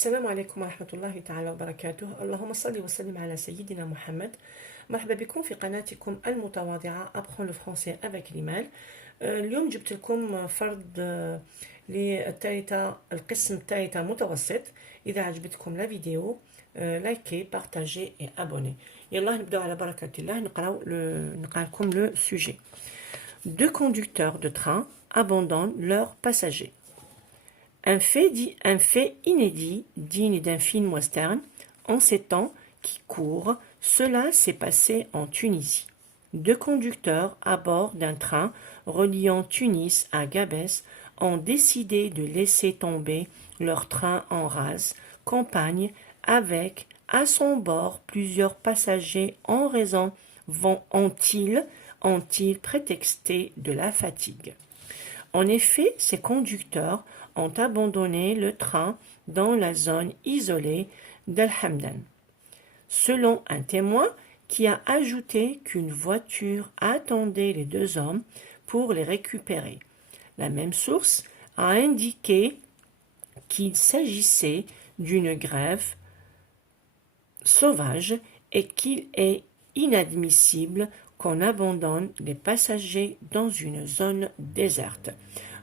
السلام عليكم ورحمة الله تعالى وبركاته. اللهم صل وسلم على سيدنا محمد. مرحبا بكم في قناتكم المتواضعة Apprends le français avec l'IMAL. اليوم جبت لكم فرد للثالثة القسم الثالثة متوسط. إذا عجبتكم لا فيديو لايكي بارتاجي اي ابوني. يلا نبداو على بركة الله. نقرا لكم لو سوجي. Deux conducteurs de train abandonnent leurs passagers. Un fait inédit, digne d'un film western, en ces temps qui courent, cela s'est passé en Tunisie. Deux conducteurs à bord d'un train reliant Tunis à Gabès ont décidé de laisser tomber leur train en rase campagne avec à son bord plusieurs passagers en raison, ont-ils prétexté de la fatigue. En effet, ces conducteurs ont abandonné le train dans la zone isolée d'Al Hamdan. Selon un témoin qui a ajouté qu'une voiture attendait les deux hommes pour les récupérer. La même source a indiqué qu'il s'agissait d'une grève sauvage et qu'il est inadmissible qu'on abandonne les passagers dans une zone déserte.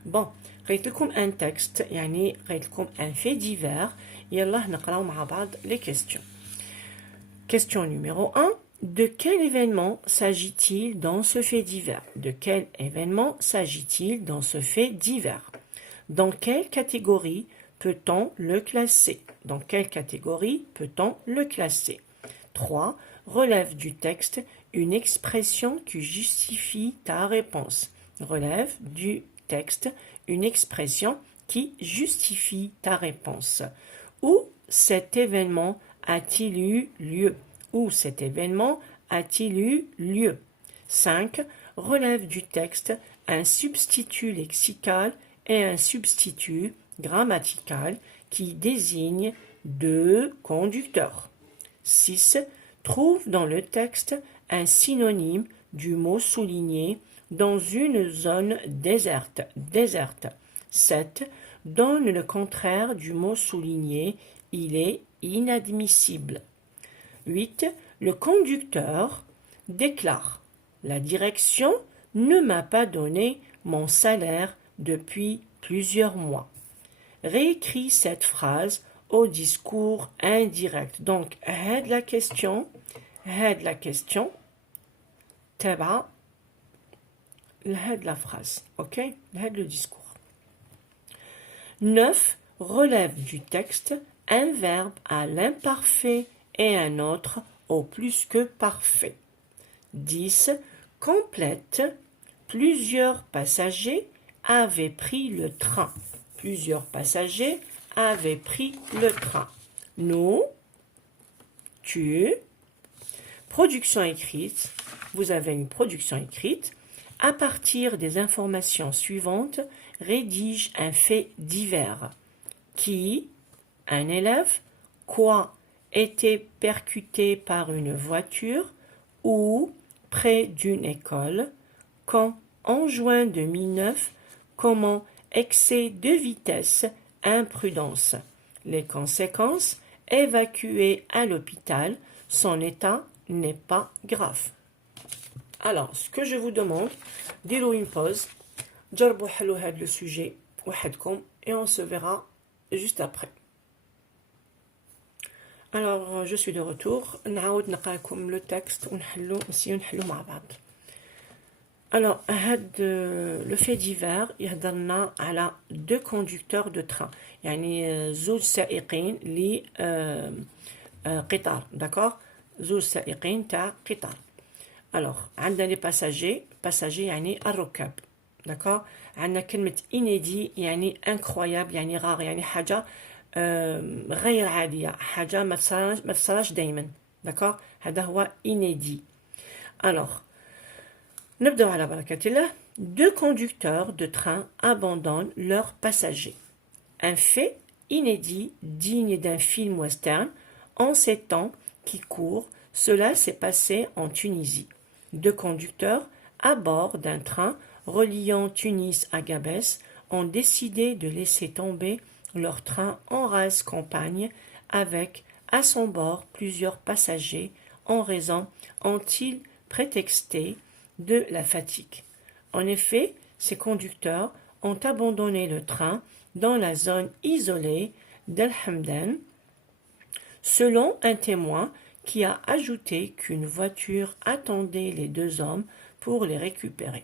Bon, قريت لكم un texte يعني قريت لكم un fait divers. يلا نقراو مع بعض les questions. Question numéro 1. De quel événement s'agit-il dans ce fait divers? De quel événement s'agit-il dans ce fait divers? Dans quelle catégorie peut-on le classer? Dans quelle catégorie peut-on le classer? 3. Relève du texte une expression qui justifie ta réponse. Relève du texte une expression qui justifie ta réponse. Où cet événement a-t-il eu lieu? Où cet événement a-t-il eu lieu? 5. Relève du texte un substitut lexical et un substitut grammatical qui désigne deux conducteurs. 6. Trouve dans le texte un synonyme du mot souligné dans une zone déserte. 7. Donne le contraire du mot souligné. Il est inadmissible. 8. Le conducteur déclare: la direction ne m'a pas donné mon salaire depuis plusieurs mois. Réécris cette phrase au discours indirect. Donc, aide la question, تبع la phrase, ok? Le discours. 9. Relève du texte un verbe à l'imparfait et un autre au plus que parfait. 10. Complète: plusieurs passagers avaient pris le train. Plusieurs passagers avaient pris le train. Nous, tu. Production écrite. Vous avez une production écrite. À partir des informations suivantes, rédige un fait divers. Qui, un élève, quoi, était percuté par une voiture, ou près d'une école, quand, en juin 2009, comment, excès de vitesse, imprudence. Les conséquences, évacué à l'hôpital, son état n'est pas grave. Alors, ce que je vous demande, dites-le une pause, جربوا حلوا هذا le sujet وحدكم et on se verra juste après. Alors, je suis de retour. نعاود نقرا لكم le texte ونسيو نحلو مع بعض. Alors, le fait divers يهضرنا على deux conducteurs de train. يعني زوج سائقين لقطار. d'accord? زوج سائقين تاع قطار. Alors, عندنا les passagers يعني الركاب. d'accord? عندنا كلمة inédit يعني incroyable يعني rare يعني حاجة غير عادية، حاجة ما تصراش دايما. d'accord? هذا هو inédit. Alors, نبدأ على بركة الله. Deux conducteurs de train abandonnent leurs passagers. Un fait inédit digne d'un film western en ces temps qui courent, cela s'est passé en Tunisie. Deux conducteurs à bord d'un train reliant Tunis à Gabès ont décidé de laisser tomber leur train en rase campagne avec à son bord plusieurs passagers en raison, ont-ils prétexté, de la fatigue. En effet, ces conducteurs ont abandonné le train dans la zone isolée d'El Hamdan, selon un témoin qui a ajouté qu'une voiture attendait les deux hommes pour les récupérer.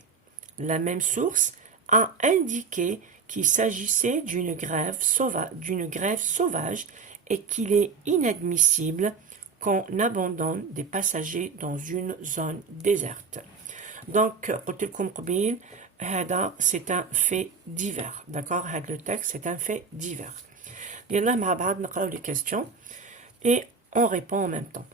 La même source a indiqué qu'il s'agissait d'une grève sauvage et qu'il est inadmissible qu'on abandonne des passagers dans une zone déserte. Donc, قلت لكم قبيل هذا c'est un fait divers, d'accord? Le texte c'est un fait divers. يلا مع بعض نقراو les questions et on répond en même temps.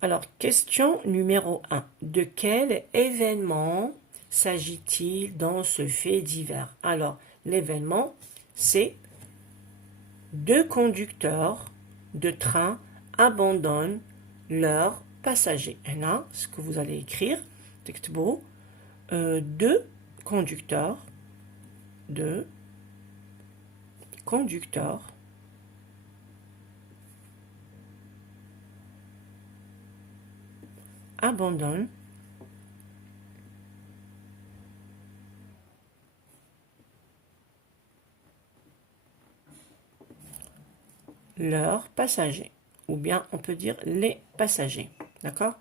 Alors, question numéro 1. De quel événement s'agit-il dans ce fait divers? Alors, l'événement, c'est deux conducteurs de train abandonnent leurs passagers. Et là, ce que vous allez écrire, تكتبوا deux conducteurs abandonnent leurs passagers, ou bien on peut dire les passagers, d'accord?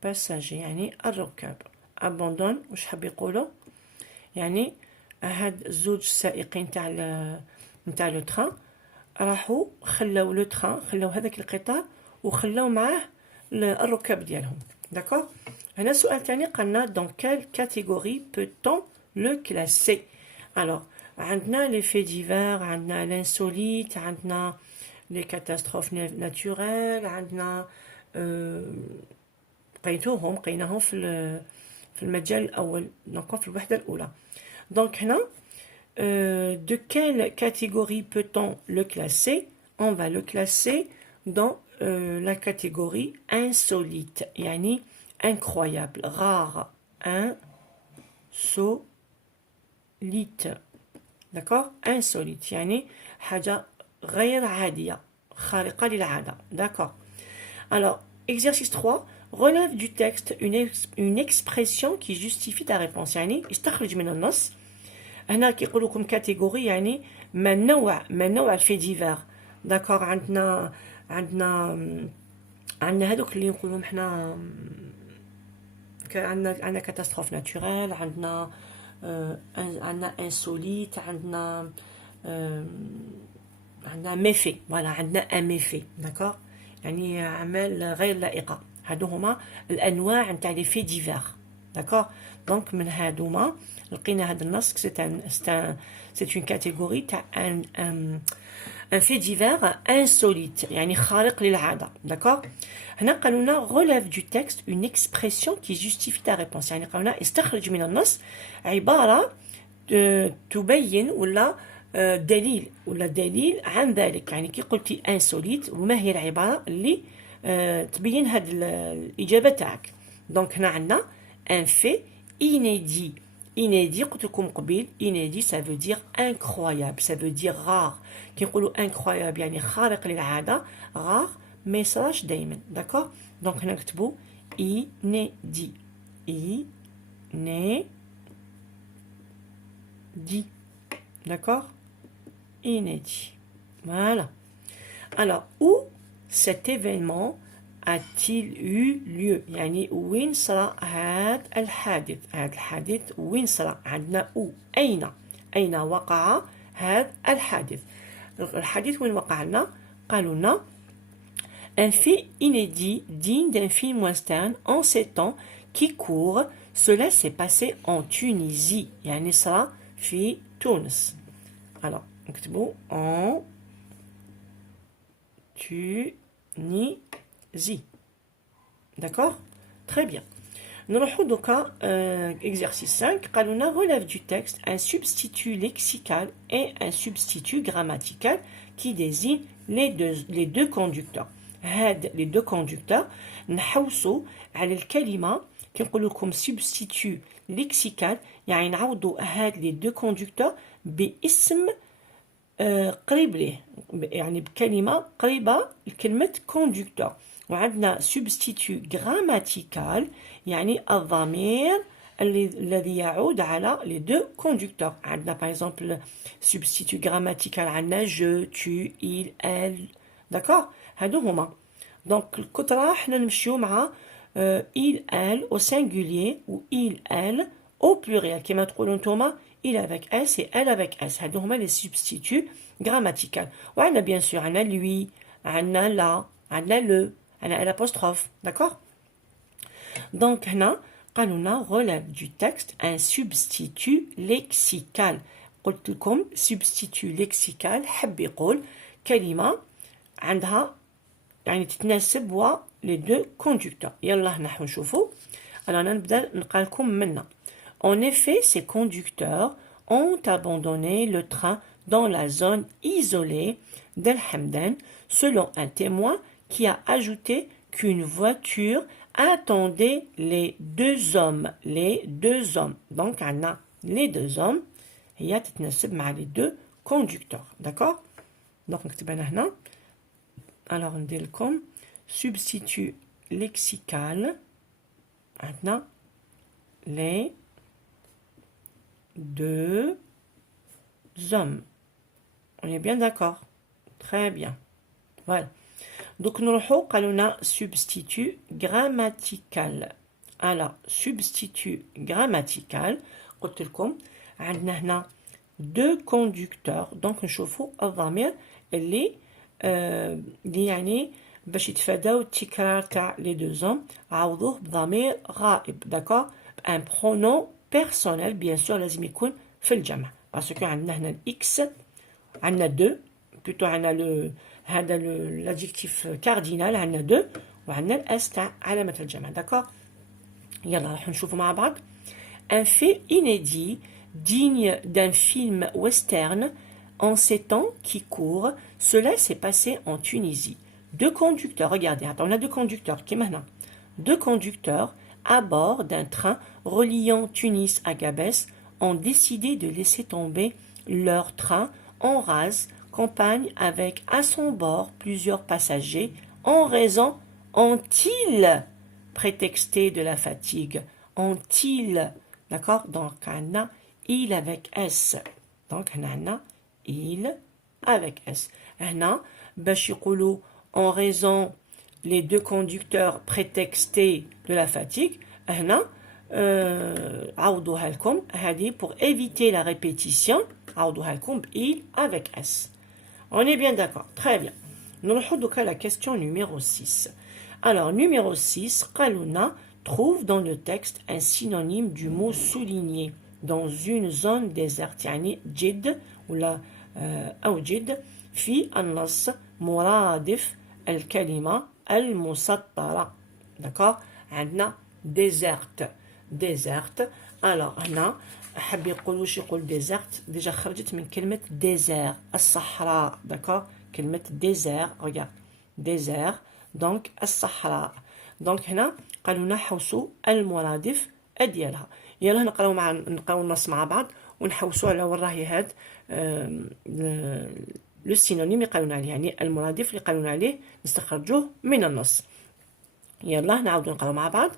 passagers يعني الركاب. abandonne واش حاب يقولوا يعني هاد زوج سائقين تاع لو تران راحوا خلاو لو تران، خلاو هذاك القطار وخلاو معاه الركاب ديالهم. داكور. هنا سؤال ثاني قالنا dans quelle catégorie peut-on le classer. alors عندنا les faits divers، عندنا l'insolite، عندنا les catastrophes naturelles، عندنا قيناهم في المجال الأول، دونك في الوحدة الأولى. دونك هنا de quelle catégorie peut-on le classer? On va le classer dans la catégorie insolite، يعني incroyable، rare، insolite. d'accord. insolite يعني حاجة غير عادية، خارقة للعادة. d'accord. alors exercice 3. relève du texte une expression qui justifie ta réponse. يعني استخرج من النص. هنا كيقول لكم كاتيجوري يعني من نوع الفي ديفير. داكور. عندنا هذوك اللي نقولوا حنا عندنا كاتاستروف ناتوريل، عندنا انسوليت، عندنا ميفي. فوالا عندنا ان ميفي. داكور. يعني اعمال غير لائقه. هادو هما الانواع نتاع لي في ديفير. داكور. دونك من هادوما لقينا هذا النص سي اون كاتيجوري تاع ان في ديفير انسوليت، يعني خارق للعاده. داكور. هنا قالوا لنا relève du texte une expression qui justifie ta réponse. يعني قالوا لنا استخرج من النص عباره تبين ولا دليل عن ذلك. يعني كي قلتي انسوليت وما هي العباره اللي تبين هاد الإجابة تاعك. دونك هنا عندنا un fait inédit. inédit قلت لكم قبيل inédit ça veut dire incroyable، ça veut dire rare. كي نقولوا incroyable يعني خارق للعادة، rare ما يصراش دايما. داكور. دونك هنا نكتبوا inédit. inédit. d'accord. inédit. voilà. alors où cet événement a-t-il eu lieu؟ يعني وين صرا هذا الحادث؟ هذا الحادث وين صرا؟ عندنا أين وقع هذا الحادث؟ الحادث وين وقع لنا؟ قالوا لنا un fait inédit digne d'un film western en ces temps qui court. Cela s'est passé en Tunisie. يعني صرا في تونس. alors نكتبوا en Tunisie. D'accord. Très bien. نروحوا دوكا exercice 5. قالوا لنا relève du texte un substitut lexical et un substitut grammatical qui désigne les deux conducteurs. هاد les deux conducteurs نحوسوا على الكلمة كي نقول لكم substitut lexical يعني نعوضوا هاد les deux conducteurs باسم قريب ليه يعني بكلمة قريبة لكلمة conducteur وعندنا substitut grammatical يعني الضمير الذي يعود على les deux conducteurs عندنا par exemple substitut grammatical عندنا je, tu, il, elle d'accord هادو هما دونك الكثرة حنا نمشيو مع il, elle au singulier ou il, elle au pluriel كما تقولوا نتوما il avec s et elle avec s هادو هما les substituts grammaticaux وعندنا bien sûr عندنا lui عندنا la عندنا le عندنا l'apostrophe d'accord donc هنا قالوا لنا relève du texte un substitut lexical قلت لكم substitut lexical حب يقول كلمة عندها يعني تتناسب و les deux conducteurs يلا هنا نشوفوا alors نبدأ نقرأ لكم منا en effet ces conducteurs ont abandonné le train dans la zone isolée d'El Hamdan selon un témoin qui a ajouté qu'une voiture attendait les deux hommes. Donc, on a les deux hommes. Il y a les deux conducteurs. D'accord? Donc, on a alors, on dit comme substitut lexical. Maintenant, les deux hommes. On est bien d'accord? Très bien. Voilà. Donc, nous avons substitut grammatical. Alors, substitut grammatical, قلت عندنا هنا deux conducteurs. Donc, نشوفوا الضمير اللي يعني باش يتفاداو التكرار تاع les deux hommes عوضوه بضمير غائب. D'accord? Un pronom personnel, bien sûr, لازم يكون في الجمع. Parce que عندنا هنا الإكس عندنا deux. Plutôt عندنا هذا l'adjectif cardinal عندنا deux وعندنا الاس تاع علامة الجمع d'accord يلا راح نشوفوا مع بعض un fait inédit digne d'un film western en ces temps qui courent cela s'est passé en Tunisie deux conducteurs regardez attends, on a deux conducteurs qui maintenant deux conducteurs à bord d'un train reliant Tunis à Gabès ont décidé de laisser tomber leur train en rase campagne avec à son bord plusieurs passagers en raison, ont-ils prétexté de la fatigue? Ont-ils, d'accord? Donc, on a il avec S. Donc, on a il avec S. On a, باش يقولوا en raison, les deux conducteurs prétextés de la fatigue. On a, عوضوها لكم هذه pour éviter la répétition. عوضوها لكم il avec S. On est bien d'accord. Très bien. Nous allons à la question numéro 6. Alors, numéro 6, Kaluna trouve dans le texte un synonyme du mot souligné dans une zone déserte. Yani, jid, ou la awjid, fi an-nas, muradif, al-kalima, al-musattara. D'accord? عندنا déserte. Déserte. Alors, هنا حاب يقول واش يقول ديزيرت ديجا خرجت من كلمة ديزير الصحراء داكور كلمة ديزير ريغارد ديزير دونك الصحراء دونك هنا قالوا نحوسوا المرادف ديالها يلا نقراو النص مع بعض ونحوسوا على وين راهي هاد لو سينونيم اللي قالوا عليه يعني المرادف اللي قالوا عليه نستخرجوه من النص يلا نعاودوا نقراو مع بعض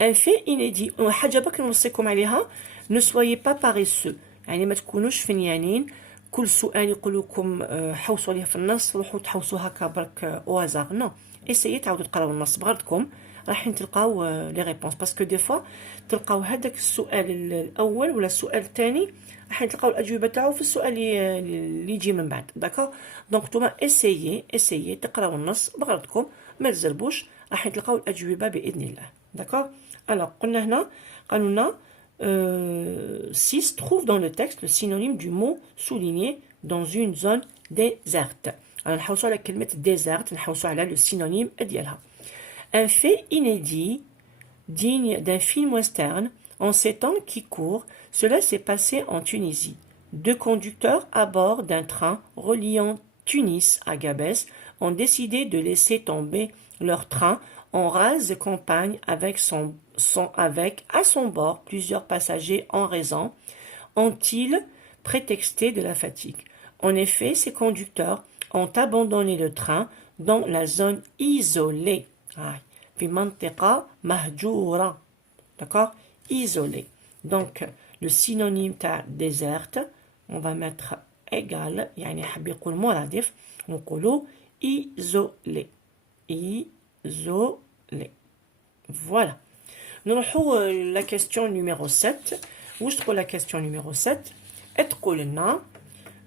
un fait inédit حاجة بك نوصيكم عليها ne soyez pas paresseux يعني ما تكونوش فنيانين كل سؤال يقول لكم حوسوا عليه في النص روحوا تحوسوا هكا برك اوازار نو اسيي تعاودوا تقراو النص بغيركم رايحين تلقاو لي ريبونس باسكو دي فوا تلقاو هذاك السؤال الاول ولا السؤال الثاني رايحين تلقاو الاجوبه تاعو في السؤال اللي يجي من بعد داكور دونك نتوما اسيي تقراو النص بغيركم ما تزربوش رايحين تلقاو الاجوبه باذن الله داكور alors قلنا هنا قالوا لنا 6 trouve dans le texte le synonyme du mot souligné dans une zone déserte. Alors نحوسوا على كلمة déserte نحوسوا على le synonyme ديالها. Un fait inédit digne d'un film western en ces temps qui courent, cela s'est passé en Tunisie. Deux conducteurs à bord d'un train reliant Tunis à Gabès ont décidé de laisser tomber leur train en rase campagne avec à son bord plusieurs passagers en raison, ont-ils prétexté de la fatigue. En effet, ces conducteurs ont abandonné le train dans la zone isolée. في منطقة مهجورة. D'accord? Isolée. Donc, le synonyme ta déserte, on va mettre égal, يعني حاب يقول مرادف, نقولوا isolé. Isolé. Voilà. Nous avons la question numéro 7. Où je trouve la question numéro 7?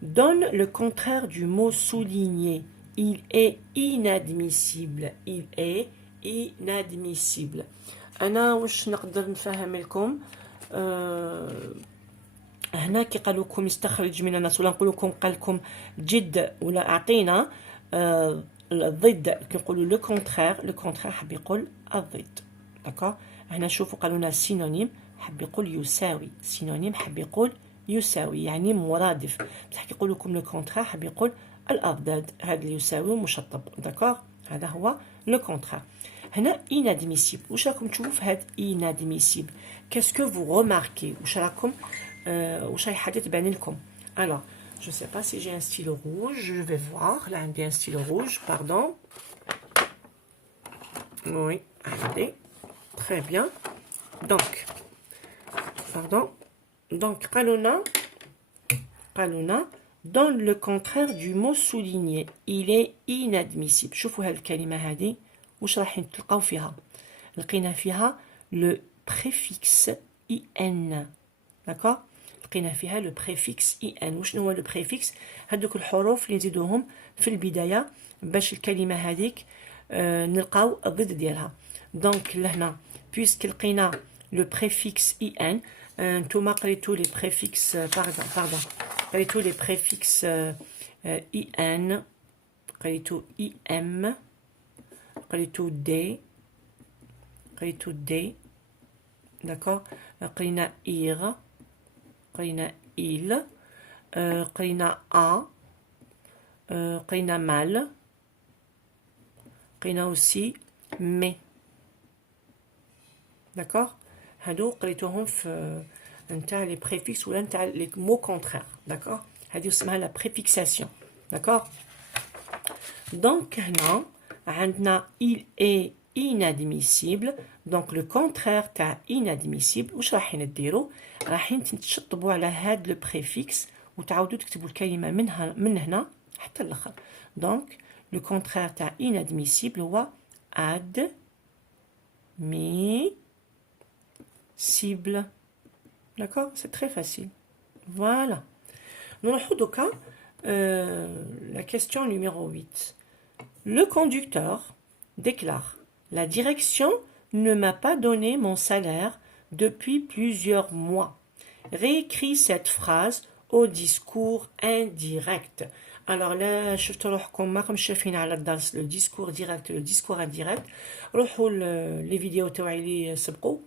Donne le contraire du mot souligné. Il est inadmissible. Il est inadmissible. أنا واش نقدر نفهم لكم هنا كي قالوا لكم يستخرج من الناس ولا نقول لكم قال لكم جد ولا اعطينا الضد كي نقولوا لو كونترير حاب يقول الضد. داكور. هنا شوفوا قالوا لنا سينونيم حاب يقول يساوي. سينونيم حاب يقول يساوي يعني مرادف. بصح كي يقول لكم لو كونترير حاب يقول الأضداد. هذا اللي يساوي مشطب. داكور. هذا هو لو كونترير. هنا inadmissible. واش راكم تشوفوا في هاد inadmissible؟ qu'est-ce que vous remarquez؟ واش راكم واش راهي حاجه تبان لكم؟ alors je sais pas si j'ai un stylo rouge, je vais voir. Là j'ai un stylo rouge, pardon. Oui, allez. Très bien. Donc pardon. Donc قالونا donne le contraire du mot souligné. Il est inadmissible. شوفوا هاد الكلمه هذه واش راح تلقاو فيها؟ لقينا فيها لو بريفيكس اي ان. داكور. لقينا فيها لو بريفيكس اي ان. وشنو هو لو بريفيكس؟ هذوك الحروف اللي نزيدوهم في البدايه باش الكلمه هذيك نلقاو الضد ديالها. دونك لهنا بويسك لقينا لو بريفيكس اي ان. نتوما قريتو لي بريفيكس باردون قريتو لي بريفيكس اي ان، قريتو اي ام، قريتو دي، قريتو دي. داكور. قرينا إيغ، قرينا إيل، قرينا أ، قرينا مال، قرينا أوسي مي. داكور. هادو قريتوهم في نتاع لي بريفيكس ولا نتاع لي مو كونترير. داكور. هادي اسمها لا بريفيكساسيون. داكور. دونك هنا عندنا il est inadmissible. donc le contraire تاع inadmissible واش رايحين ديروا؟ رايحين تشطبوا على هاد لو بريفيكس وتعاودوا تكتبوا الكلمه من هنا حتى الاخر. donc le contraire تاع inadmissible هو admissible. d'accord. c'est très facile. voilà. نروحوا دوكا la question numéro 8. Le conducteur déclare: la direction ne m'a pas donné mon salaire depuis plusieurs mois. Réécris cette phrase au discours indirect. Alors là, شفتوا روحكم ماكم شايفين على الدرس لو discours direct لو discours indirect. روحوا لي فيديو تاعي اللي سبقوا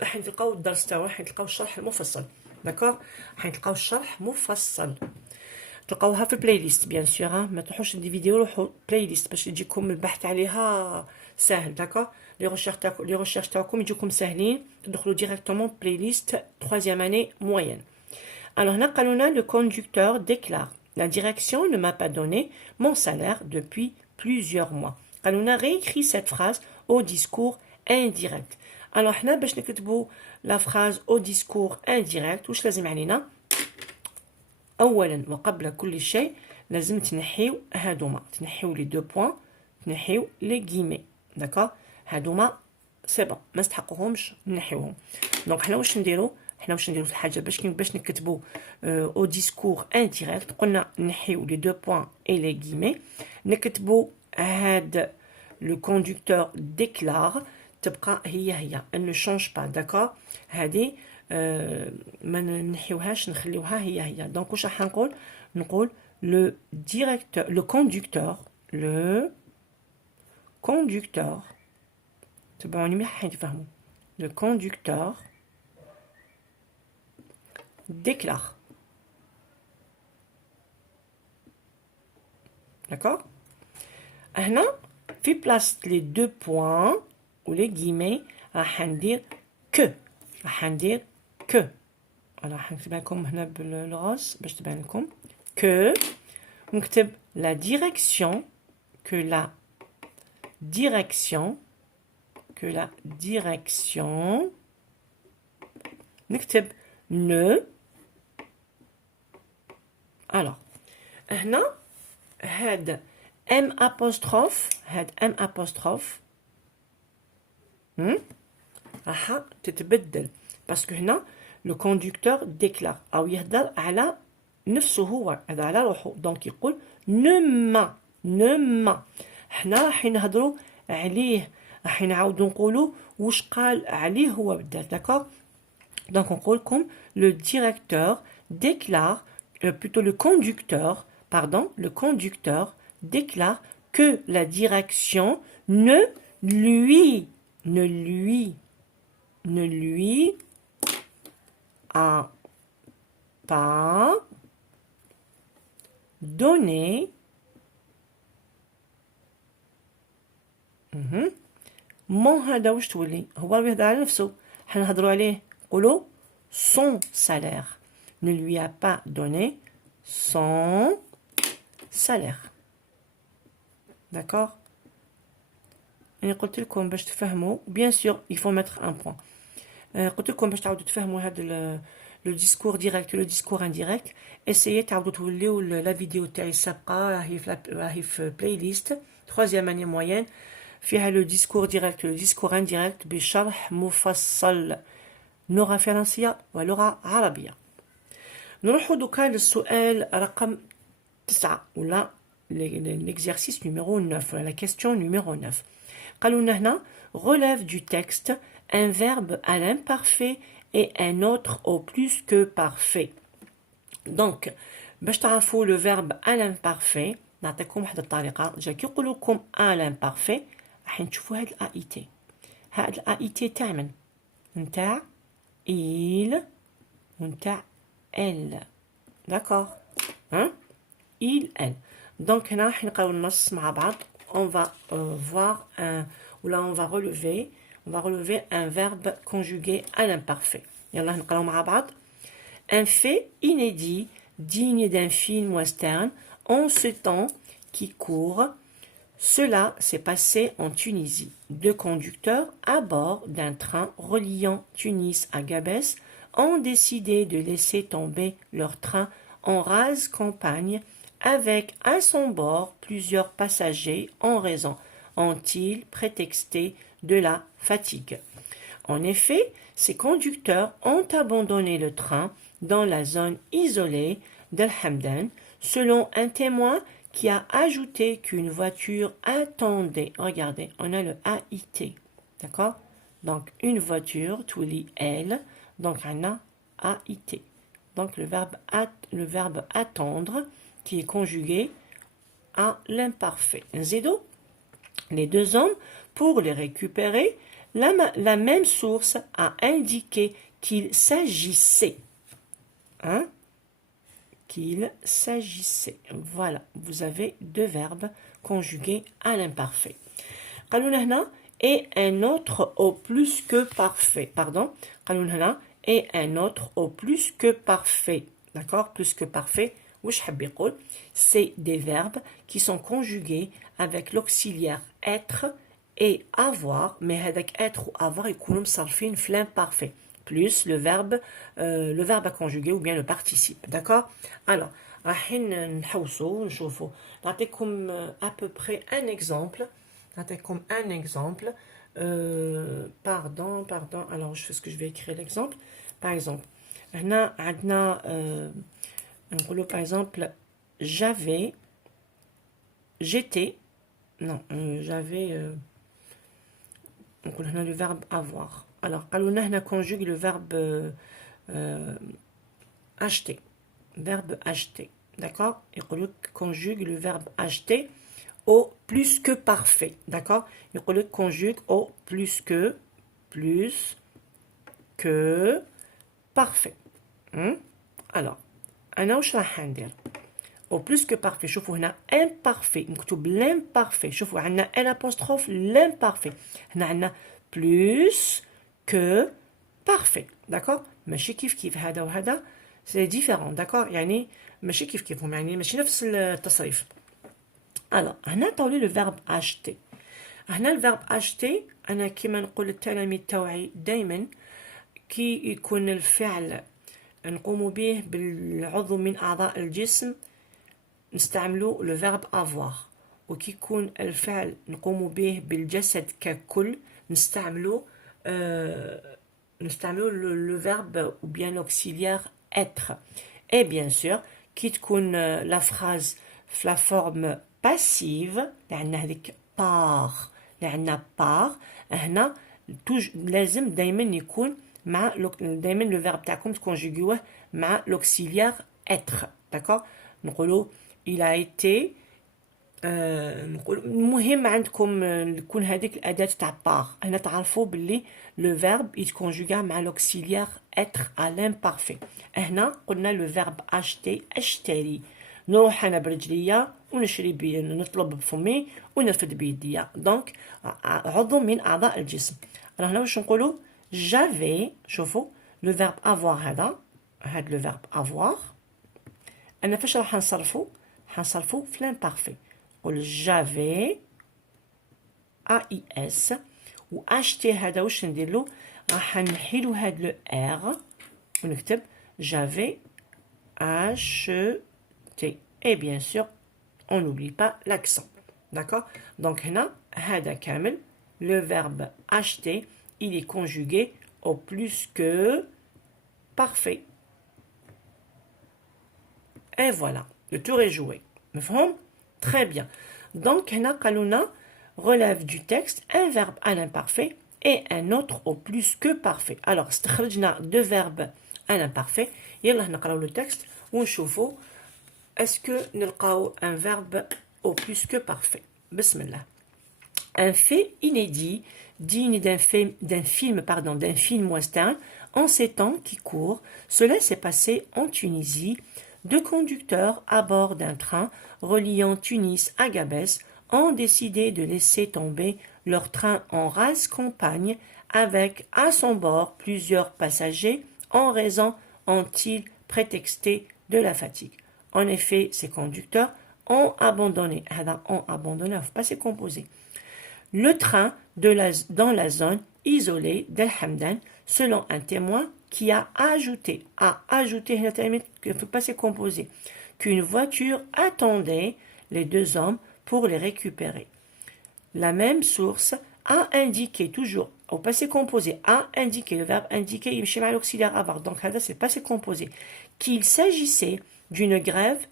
راح تلقاو الدرس تاعو، راح تلقاو الشرح المفصل. داكور. راح تلقاو الشرح مفصل تلقاوها في البلاي ليست بيان سور. ما تروحوش دي فيديو، روحوا بلاي ليست باش يجيكم البحث عليها ساهل. داكور. لي ريشيرش تاعكم يجيكم ساهلين، تدخلوا ديريكتومون بلاي ليست 3e année moyenne. alors هنا قالونا le conducteur déclare: la direction ne m'a pas donné mon salaire depuis plusieurs mois. قالونا réécrit cette phrase au discours indirect. alors هنا باش نكتبوا la phrase au discours indirect واش لازم علينا؟ اولا وقبل كل شيء لازم تنحيو هادوما، تنحيو لي دو بوين، تنحيو لي غيمي. داكور. هادوما سي بون ما نستحقوهمش نحيوهم. دونك حنا واش نديرو؟ في الحاجه باش نكتبوا او ديسكور انديريكت قلنا نحيو لي دو بوين اي لي غيمي، نكتبوا هاد لو كوندكتور ديكلار تبقى هي ان شونج با. داكور. هادي ما نحيوهاش نخليوها هي. دونك واش راح نقول le directeur, le conducteur تبعوني مليح حين تفهموا. le conducteur déclare. d'accord. هنا في بلاصة les deux points ou les guillemets راح ندير que. راح ندير que. راح نكتبها لكم هنا بالغاز باش تبان لكم. Que نكتب la direction, que la direction, نكتب ne. alors هنا هاد M apostrophe راح تتبدل باسكو هنا لو كوندكتور ديكلار او يهدر على نفسه هو هذا على روحه دونك يقول نما حنا راح نهضروا عليه راح نعاودوا نقولوا واش قال عليه هو بالذات داكور دونك نقول لكم لو ديريكتور déclare plutôt le conducteur déclare que la direction ne lui a pas donné mon هذا واش تولي هو يهضر على نفسه حنهضروا عليه نقولوا son salaire ne lui a pas donné son salaire. D'accord? Et قلت لكم باش تفهموا bien sûr il faut mettre un point. قلت لكم باش تعاودوا تفهموا هذا le discours direct et le discours indirect essayez تعاودوا توليو la vidéo تاعي السابقه راهي في playlist 3e année moyenne فيها le discours direct et le discours indirect بشرح مفصل لغه فرنسيه ولغه عربيه. نروحوا دوكا للسؤال رقم 9 ولا l'exercice numéro 9 ولا la question numéro 9. قالوا لنا هنا relève du texte un verbe à l'imparfait et un autre au plus que parfait. donc باش تعرفوا le verbe à l'imparfait نعطيكم واحد الطريقه جا كي يقولوا لكم à l'imparfait راح نشوفوا هاد الايتي هاد الايتي تاع من نتاع il ونتاع elle. D'accord? Hein? Il, elle. Donc, là, on va voir ou là, on va relever un verbe conjugué à l'imparfait. Un fait inédit, digne d'un film western, en ce temps qui court. Cela s'est passé en Tunisie. 2 conducteurs à bord d'un train reliant Tunis à Gabès ont décidé de laisser tomber leur train en rase campagne avec à son bord plusieurs passagers en raison, ont-ils prétexté, de la fatigue. En effet, ces conducteurs ont abandonné le train dans la zone isolée d'El Hamdan, selon un témoin qui a ajouté qu'une voiture attendait. Regardez, on a le AIT, d'accord? Donc, une voiture, tu lis elle. Donc, on a AIT. Donc, le verbe attendre qui est conjugué à l'imparfait. Zédo, les 2 hommes, pour les récupérer, la même source a indiqué qu'il s'agissait. Hein? Qu'il s'agissait. Voilà, vous avez 2 verbes conjugués à l'imparfait. Et un autre au plus que parfait. Pardon. Et un autre au plus que parfait. D'accord? Plus que parfait. C'est des verbes qui sont conjugués avec l'auxiliaire être et avoir. Mais avec être ou avoir, ils sont l'imparfait. Plus le verbe à conjuguer ou bien le participe. D'accord? Alors, نعطيكم à peu près un exemple. Pardon. Alors, je fais ce que je vais écrire l'exemple. Par exemple, par exemple, j'étais, le verbe avoir. Alors, on conjugue le verbe acheter. Verbe acheter. D'accord? Et on conjugue le verbe acheter au plus que parfait. D'accord? Et on conjugue au plus que parfait. Alors, أنا وش راح ندير؟ au plus que parfait. شوفوا هنا imparfait نكتب l'imparfait. شوفوا عندنا un apostrophe l'imparfait. هنا عندنا plus que parfait. d'accord ماشي كيف هذا وهذا c'est différent. d'accord يعني ماشي كيفهم يعني ماشي نفس التصريف. alors هنا طولي le verbe acheter. هنا الفيرب acheter أنا كيما نقول للتلاميذ توعي دايما كي يكون الفعل نقوم به بالعضو من أعضاء الجسم نستعملو لو فيرب avoir وكي يكون الفعل نقوم به بالجسد ككل نستعملو le verbe ou bien l'auxiliaire être. Et bien sûr كي تكون la phrase في la forme passive لأن هذيك par لأن par هنا لازم دايما يكون مع دايما لو فيرب تاعكم تكونجوغيوه مع l'auxiliaire être. d'accord نقولوا il a été المهم عندكم يكون هذيك الأداة تاع بار هنا تعرفوا باللي لو فيرب يتكونجوغا مع لوكسيليير être à l'imparfait. هنا قلنا لو فيرب acheter اشتري نروح أنا برجليا ونشري نطلب بفمي ونرفد بيديا دونك عضو من أعضاء الجسم. هنا واش نقولوا j'avais شوفوا لو فيرب avoir هذا لو فيرب avoir أنا فاش راح نصرفو في l'imparfait. نقول j'avais AIS و acheter هذا واش نديرلو راح نحيلو هاد لو R ونكتب j'avais acheté et bien sûr on n'oublie pas l'accent. d'accord donc هنا هذا كامل le verbe acheter il est conjugué au plus que parfait. Et voilà, le tour est joué. مفهوم؟ Très bien. Donc, هنا قالونا relève du texte un verbe à l'imparfait et un autre au plus que parfait. Alors, استخرجنا deux verbes à l'imparfait. يلا نقراو le texte ونشوفوا est-ce que نلقاو un verbe au plus que parfait. بسم الله. Un fait inédit digne d'un film western en ces temps qui courent. Cela s'est passé en Tunisie. Deux conducteurs à bord d'un train reliant Tunis à Gabès ont décidé de laisser tomber leur train en rase campagne avec à son bord plusieurs passagers en raison, ont-ils prétexté, de la fatigue. En effet, ces conducteurs ont abandonné, faut pas se composer, le train dans la zone isolée d'El Hamdan, selon un témoin qui a ajouté, il ne faut pas se composer, qu'une voiture attendait les deux hommes pour les récupérer. La même source a indiqué, toujours au passé composé, a indiqué, le verbe indiquer, il est l'auxiliaire avoir, donc là c'est passé composé, qu'il s'agissait d'une grève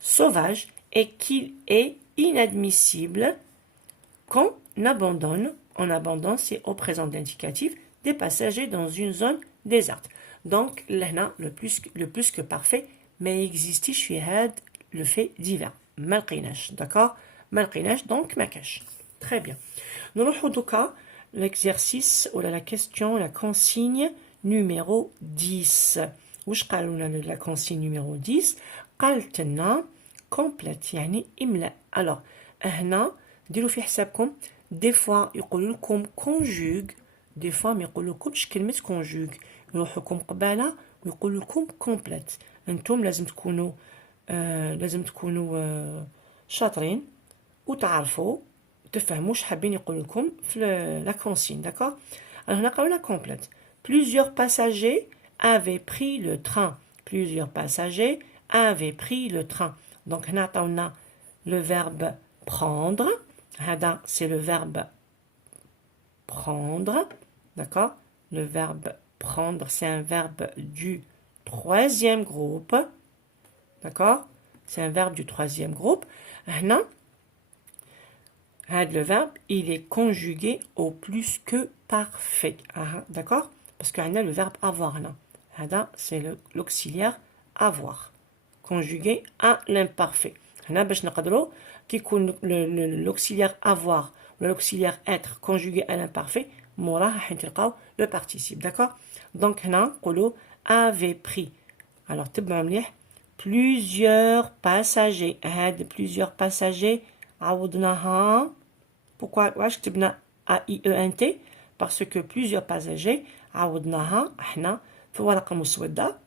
sauvage et qu'il est inadmissible qu'on abandonne, c'est au présent d'indicatif, des passagers dans une zone déserte. Donc là, le plus que parfait, mais existe le fait divers. Malqinash, d'accord? Malqinash, donc makash. Très bien. Nous allons donc l'exercice ou la question, la consigne numéro 10. وش قالوا لنا la consigne numéro 10 قالت لنا complète يعني املأ. alors هنا ديروا في حسابكم des fois يقولوا لكم conjugue des fois ما يقولوا لكمش كلمة conjugue يروحوا لكم قبالة ويقولوا لكم complète. انتم لازم تكونوا شاطرين وتعرفوا تفهموا واش حابين يقولوا لكم في la consigne. d'accord alors هنا قالوا la complète. plusieurs passagers avaient pris le train. Plusieurs passagers avaient pris le train. Donc, on a le verbe prendre. C'est le verbe prendre. D'accord? Le verbe prendre, c'est un verbe du troisième groupe. D'accord? C'est un verbe du troisième groupe. Le verbe, il est conjugué au plus que parfait. D'accord? Parce qu'on a le verbe avoir là. C'est l'auxiliaire avoir conjugué à l'imparfait. L'auxiliaire avoir ou l'auxiliaire être conjugué à l'imparfait, le participe. D'accord? Donc, on avait pris. Alors, plusieurs passagers. هاد plusieurs passagers عوضناها. Pourquoi واش كتبنا AIENT parce que plusieurs passagers عوضناها احنا في ورقة مسودة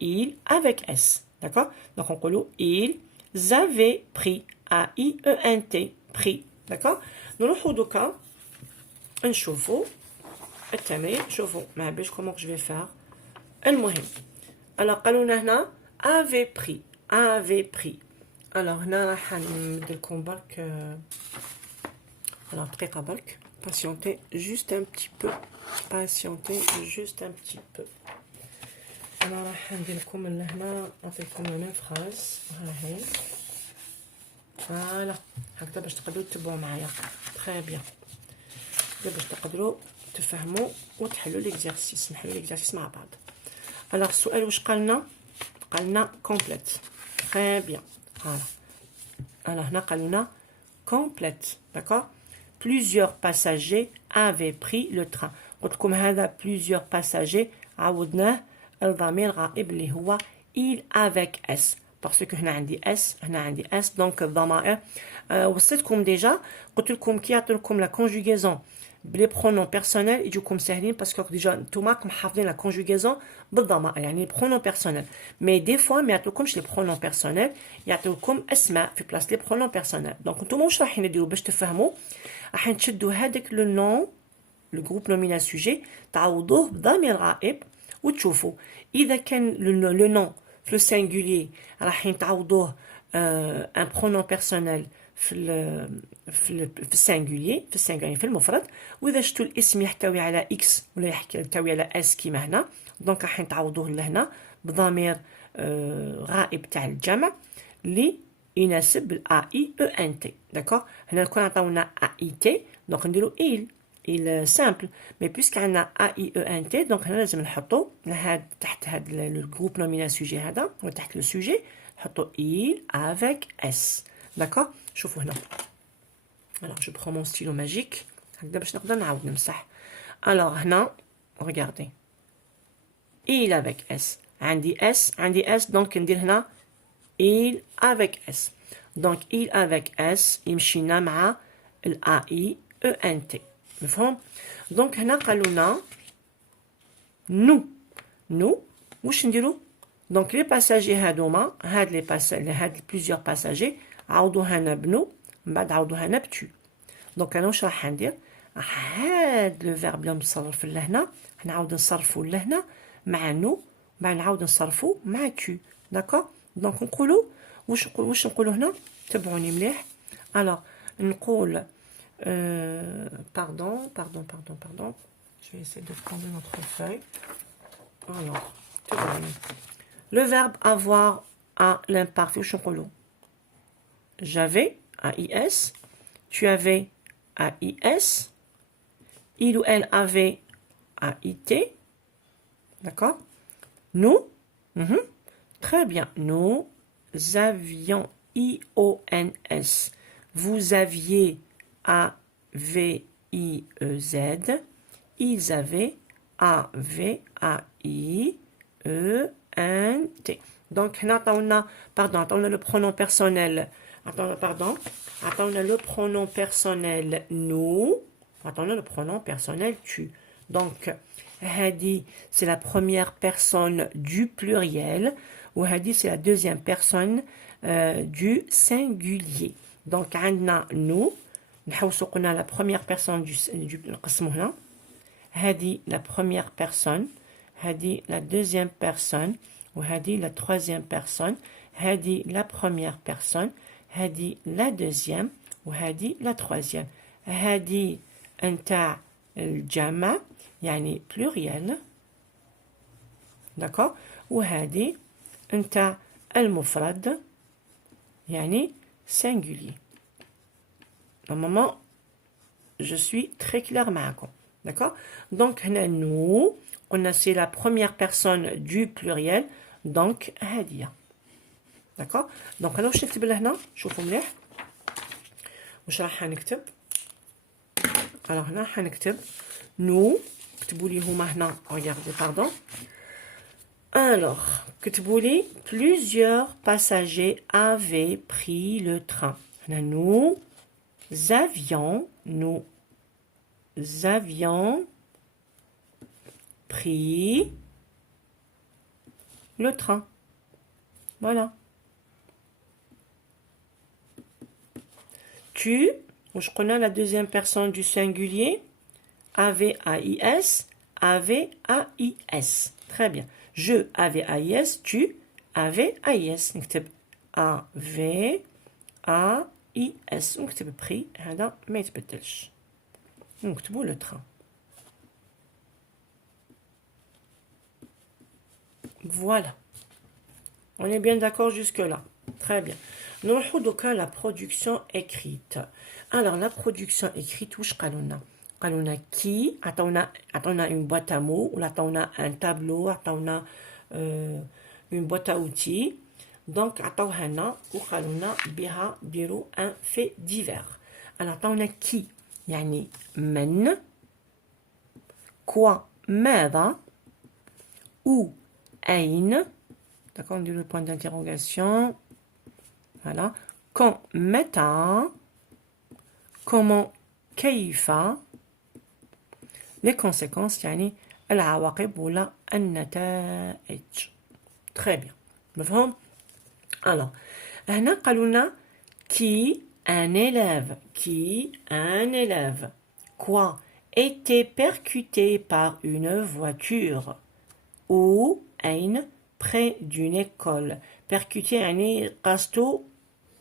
il avec S. D'accord? Donc on dit ils avaient pris AIENT pris. D'accord? نروحو دوكا نشوفو التمرين. شوفوا ما باش comment je vais faire. المهم alors قالوا لنا هنا avait pris. alors هنا راح نمد لكم برك alors دقيقة برك patientez juste un petit peu انا راح ندير لكم لهنا نعطيكم لا ميم فراز ها هي فوالا هكذا باش تقدروا تتبعوا معايا تري بيان باش تقدروا تفهموا وتحلوا ليكزارسيس. نحلوا ليكزارسيس مع بعض. alors السؤال واش قالنا كومبليت تري بيان. فوالا alors هنا قالنا كومبليت. داكور plusieurs passagers avaient pris le train. قلت لكم هذا plusieurs passagers عوضناه الضمير غائب اللي هو il avec s parce que هنا عندي s donc الضمائر وصيتكم ديجا قلت لكم كي يعطوا لكم لا كونجوغيزون بلي برونون بيرسونيل يجوكم ساهلين باسكو ديجا نتوما راكم حافظين لا كونجوغيزون بالضمائر يعني برونون بيرسونيل. مي دي فوا ما يعطوكمش لي برونون بيرسونيل يعطوكم اسماء في بلاص لي برونون بيرسونيل. دونك نتوما واش رايحين ديروا باش تفهموا راح تشدوا هذاك لو نون لو جروب نومينال سوجي تعوضوه بضمير غائب وتشوفوا اذا كان لو نون في لو سينغولير راح تعوضوه ان برونون بيرسونيل في السينغولير في المفرد. واذا شفتوا الاسم يحتوي على اكس ولا يحتوي على اس كيما هنا دونك راح تعوضوه لهنا بضمير غائب تاع الجمع اللي يناسب الاي او ان تي. داكور هنا كون عطاونا اي تي دونك نديرو il simple mais puisqu'on a AIENT donc هنا لازم نحطو لهاد تحت هاد le groupe nominal sujet هذا وتحت le sujet نحطو il avec s. d'accord شوفوا هنا alors je prends mon stylo magique هكذا باش نقدر نعاود نمسح. alors هنا regardez il avec s عندي s donc ندير هنا il avec s donc il avec s يمشينا مع ال AIENT. مفهوم؟ دونك هنا قالوا لنا نو واش نديرو؟ دونك لي باساجي هادوما هاد بليزيور باساجي عوضوها لنا بنو من بعد عوضوها لنا بتو. دونك انا واش راح ندير؟ هاد لو فيرب اللي مصرف لهنا نعاود نصرفو لهنا مع نو بعد نعاود نصرفو مع تو. داكور دونك نقولو واش نقولو هنا تبعوني مليح. الوغ نقول pardon. Je vais essayer de prendre notre feuille. Alors, le verbe avoir a l'imparfait. J'avais AIS, tu avais AIS, il ou elle avait AIT. D'accord? Nous, très bien. Nous avions IONS. Vous aviez AVIEZ, ils avaient AVAIENT. Donc, attendons le pronom personnel. Attendons le pronom personnel nous. Attendons le pronom personnel tu. Donc, hadi, c'est la première personne du pluriel. Ou hadi, c'est la deuxième personne du singulier. Donc, nous. نحوسو قلنا la première personne du نقسمو هنا هذه la première personne هذه la deuxième personne وهذه la troisième personne هذه la première personne هذه la deuxième وهذه la troisième. هذه نتاع الجمع يعني pluriel. d'accord وهذه نتاع المفرد يعني singulier. Normalement, je suis très clair معكم. D'accord? Donc, nous, on a c'est la première personne du pluriel. Donc, هادية. D'accord? Donc, أنا واش نكتب لهنا؟ شوفوا مليح. واش راح نكتب؟ alors هنا حنكتب nous. اكتبوا لي هما هنا. regardez, pardon. Alors, كتبوا لي plusieurs passagers avaient pris le train. Nous avions pris le train. Voilà. Tu, je connais la deuxième personne du singulier, AVAIS, AVAIS. Très bien. Je AVAIS, tu AVAIS. نكتب AVAIS. نكتب prix. هذا ما يتبدلش. نكتبوا le train. Voilà. On est bien d'accord jusque-là. Très bien. Nous avons la production écrite. Alors, la production écrite, où on a qui, on a une boîte à mots, ou on a un tableau, on a une boîte à outils. Donc, on a un fait divers. Alors, on a qui, yani men, quoi, ماذا, où, أين. D'accord, on dit le point d'interrogation. Voilà. Quand, متى, comment, كيف. Les conséquences, يعني العواقب ولا النتائج. Très bien. مفهوم؟ Alors, هنا قالوا لنا qui un élève. Quoi était percuté par une voiture. Ou أين près d'une école. Percuté يعني قصده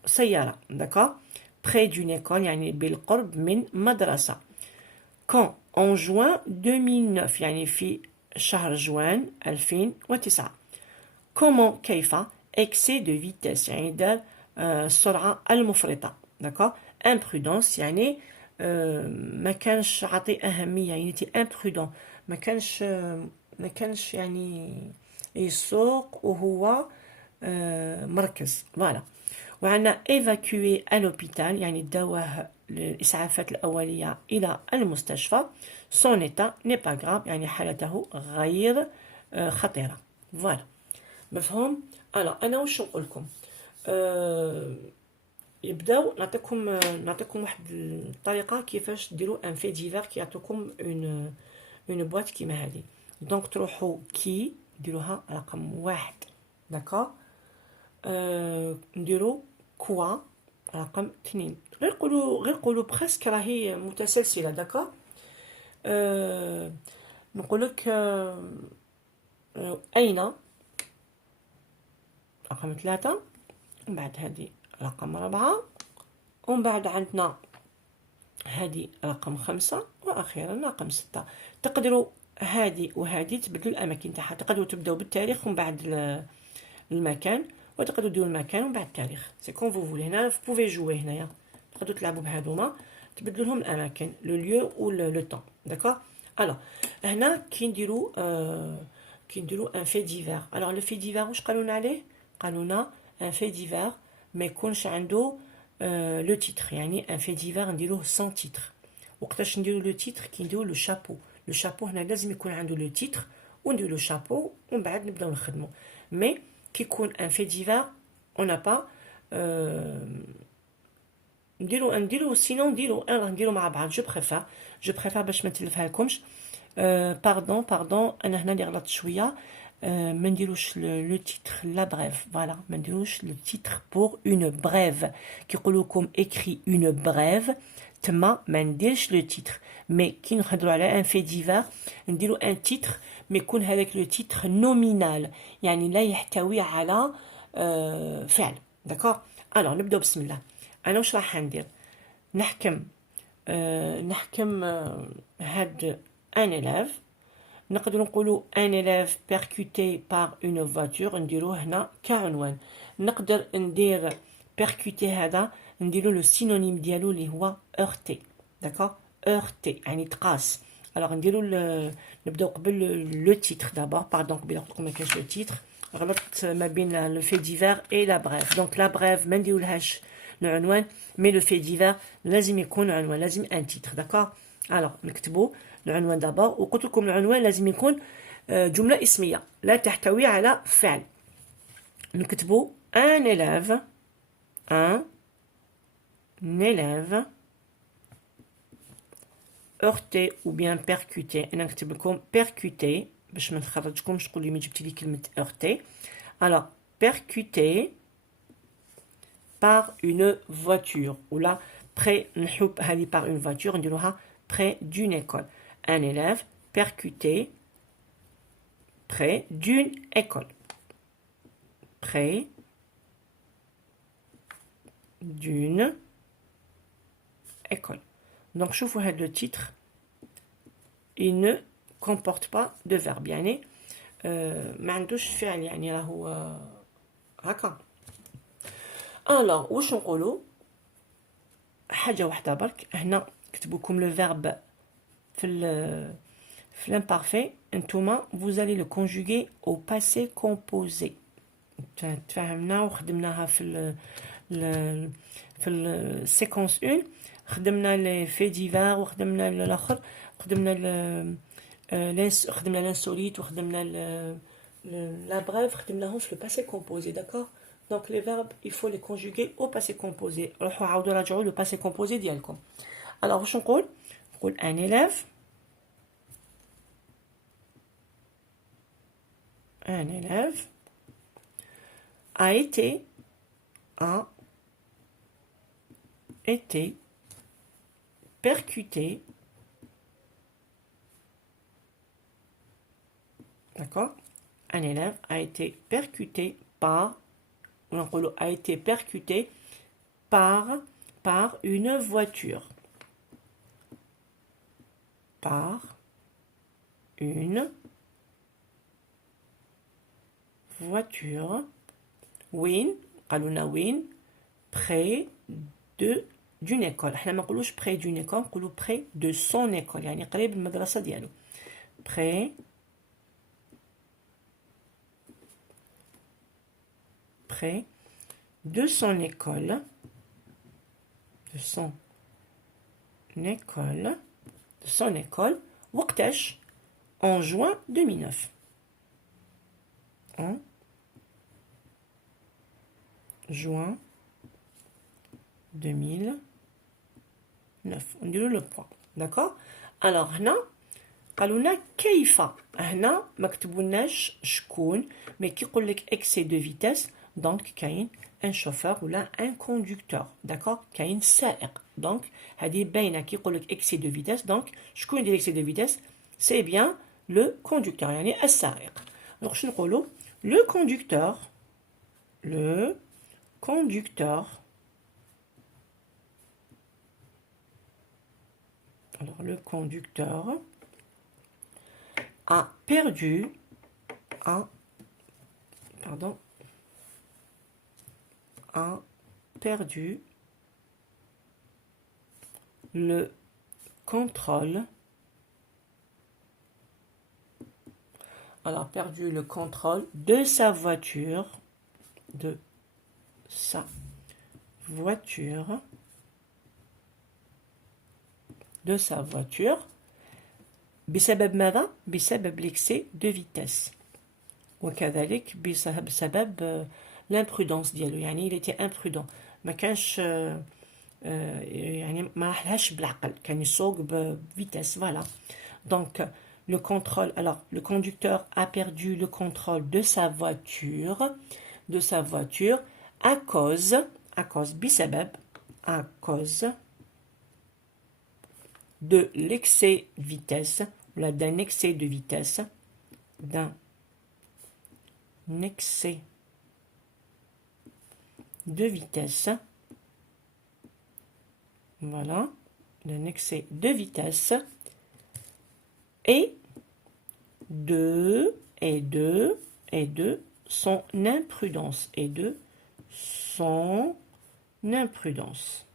سيارة. D'accord? Près d'une école يعني بالقرب من مدرسة. Quand en juin 2009 يعني في شهر جوان 2009. Comment كيف excès de vitesse يعني دار السرعة المفرطة. D'accord? Imprudence يعني ما كانش عطي أهمية يعني imprudent ما كانش يعني يسوق وهو مركز. فوالا. وعندنا évacué à l'hôpital يعني داوه الإسعافات الأولية إلى المستشفى. son état n'est pas grave يعني حالته غير خطيرة. فوالا. مفهوم؟ أنا واش نقول لكم يبداو نعطيكم واحد الطريقة كيفاش ديروا ان في ديفير كيعطيكم اون بواط كيما هذه. دونك تروحوا كي نديروها رقم 1. داكور. نديرو كوا رقم 2. غير قولوا بريسك راهي متسلسله. داكور. نقولك اين رقم 3. ومن بعد هذه رقم 4. ومن بعد عندنا هذه رقم 5. واخيرا رقم 6. تقدروا هذه وهذه تبدلوا الاماكن تاعها. تقدروا تبداو بالتاريخ ومن بعد المكان وتقدروا ديروا المكان ومن بعد التاريخ. سي كون فو فولي. هنا فو بوفي جوي. هنايا تقدروا تلعبوا بهذوما تبدلوا لهم الاماكن لو ليو و لو طون. داكور. الوغ هنا كي نديروا ان في ديفير. الوغ لو في ديفير واش قالوا لنا عليه؟ قالوا لنا ان في ديفير ما يكونش عنده لو تيتر. يعني ان في ديفير نديروه سون تيتر. وقتاش نديروا لو تيتر؟ كي نديروا لو شابو. لو شابو هنا لازم يكون عنده لو تيتر ونديروا لو شابو ومن بعد نبداو نخدموا. مي كي يكون ان في ديفير اون نا با نديرو سينو نديرو مع بعض. جو بريفير باش ما نتلفها لكمش. باردون انا هنا اللي غلطت شويه. ما نديروش لو تيتر لا بريف. فوالا ما نديروش لو تيتر بور اون بريف. كي يقولوا لكم اكري اون بريف تما ما نديرش لو تيتر. مي كي نهضروا على ان في ديفير نديرو ان تيتر مي يكون هذاك لو تيتر نومينال يعني لا يحتوي على فعل. داكور. الوغ نبداو بسم الله. انا واش راح ندير؟ نحكم هاد ان élève. نقدر نقولوا ان élève percuté par une voiture نديروه هنا كعنوان. نقدر ندير percuté هذا نديرو لو سينونيم ديالو اللي هو heurté. داكور. heurté يعني تقاس. الوغ نديرو نبداو قبل لو تيتر دابور. باردون قبيله قلت لكم ما كاينش لو تيتر. غلطت ما بين لو في ديفير اي لا بريف. دونك لا بريف ما نديرولهاش العنوان مي لو في ديفير لازم يكون عنوان. لازم ان تيتر. داكور. الوغ نكتبو العنوان دابور. وقلت لكم العنوان لازم يكون جملة اسمية لا تحتوي على فعل. نكتبوا un élève heurté ou bien percuté. أنا نكتب لكم percuté باش ما نخرجكمش تقولي ما جبتي لي كلمة heurté. Alors percuté par une voiture ou là près نحب هذه par une voiture نديروها près d'une école. Un élève percuté près d'une école. Près d'une école. Donc, je vous le titre. Il ne comporte pas de verbe. يعني ما عندوش فعل يعني راهو هكا. alors واش نقولوا حاجه واحده برك هنا كتبوا لكم لو فيرب في l'imparfait انتوما vous allez le conjuguer au passé composé. تفاهمنا وخدمناها في السيكونس 1 خدمنا لي في ديفار وخدمنا الاخر خدمنا خدمنا l'insolite وخدمنا la brève خدمناهم في le passé composé. d'accord. donc les verbes il faut les conjuguer au passé composé. روحوا عاودوا راجعوا le passé composé ديالكم. alors واش نقول un élève a été percuté. D'accord. Un élève a été percuté par, a été percuté par une voiture. Par une voiture. Win, قالولنا win, près d'une école. احنا ما نقولوش près d'une école نقولوا près de son école يعني قريب المدرسة ديالو. près de son école. وقتاش en juin 2009. En juin 2009. On dit le point. d'accord. alors هنا قالوا لنا كيف. هنا ما كتبولناش شكون مي كيقول لك اكسي دو فيتاس دونك كاين ان شوفور ولا ان كوندكتور. داكور. كاين سائق. دونك هذه باينه كيقول لك اكسي دو فيتاس دونك شكون يدير اكسي دو فيتاس سي بيان لو كوندكتور يعني السائق. دونك شنو نقولوا لو كوندكتور alors le conducteur a perdu le contrôle. Alors perdu le contrôle de sa voiture. بسبب ماذا؟ بسبب l'excès de vitesse. وكذلك بسبب l'imprudence ديالو يعني il était imprudent ما كانش يعني ما راحلهاش بالعقل كان يسوق بفيتاس. voilà. donc le contrôle. alors le conducteur a perdu le contrôle de sa voiture à cause بسبب à cause de l'excès de vitesse ou d'un excès de vitesse voilà, d'un excès de vitesse et de son imprudence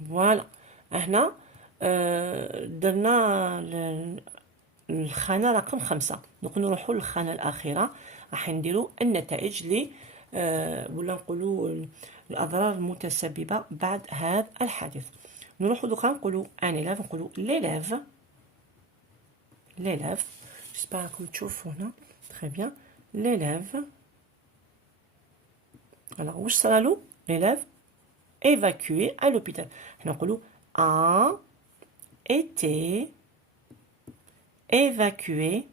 voilà. هنا درنا الخانة رقم 5. دونك نروحوا للخانة الأخيرة راح نديروا النتائج ولا نقولوا الأضرار المتسببة بعد هذا الحادث. نروحوا دوكا نقولوا ان élève، نقولوا l'élève. L'élève, j'espère que tu vois, très bien. L'élève, alors où sera l'élève évacué à l'hôpital. On a été évacué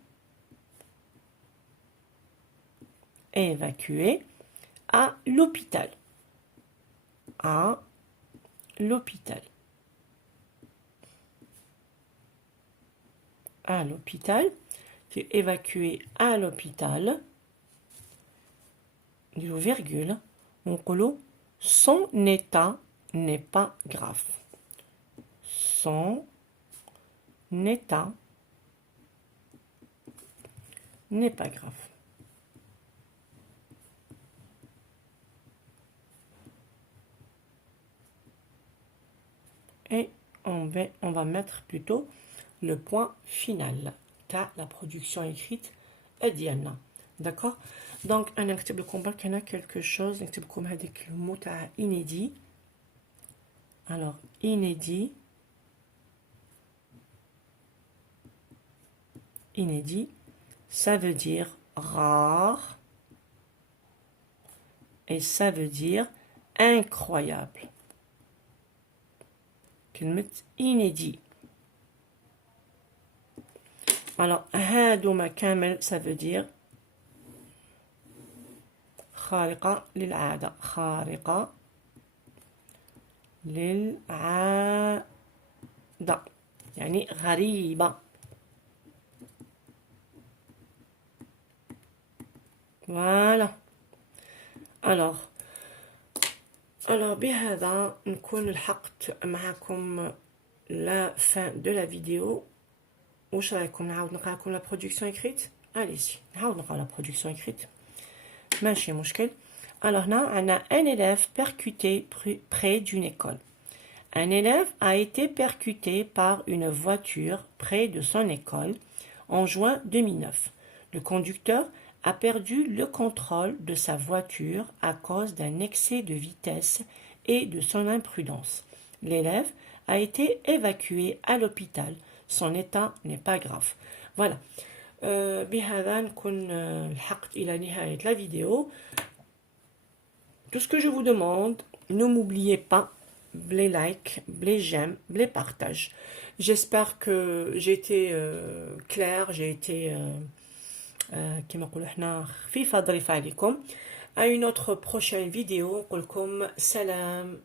à l'hôpital. À l'hôpital. À l'hôpital. Tu es évacué à l'hôpital. Virgule. On dit son état n'est pas grave. Son état n'est pas grave. Et on va mettre plutôt le point final. T'as la production écrite et Diana. D'accord? Donc, un actif combat qu'il y a quelque chose, actif combat avec le mot inédit. Alors, inédit. Inédit, ça veut dire rare. Et ça veut dire incroyable. Inédit. Alors, hadouma kamel, ça veut dire khariqa lil'ada. Khariqa lil'ada. Yani ghariba. Voilà. Alors بهذا نكون لحقت معكم la fin de la vidéo. واش رايكم نعاود نقرا لكم la production écrite? Allez-y, نعاود نقرا la production écrite. ماشي مشكل. Alors هنا عندنا un élève percuté près d'une école. Un élève a été percuté par une voiture près de son école en juin 2009. Le conducteur a perdu le contrôle de sa voiture à cause d'un excès de vitesse et de son imprudence. L'élève a été évacué à l'hôpital. Son état n'est pas grave. Voilà. بهذا نكون لحقت إلى نهاية la vidéo. Tout ce que je vous demande, ne m'oubliez pas les likes, les j'aime, les partages. J'espère que j'ai été claire, j'ai été كما نقولوا حنا خفيفة ظريفة عليكم. À une autre prochaine vidéo. نقول لكم سلام.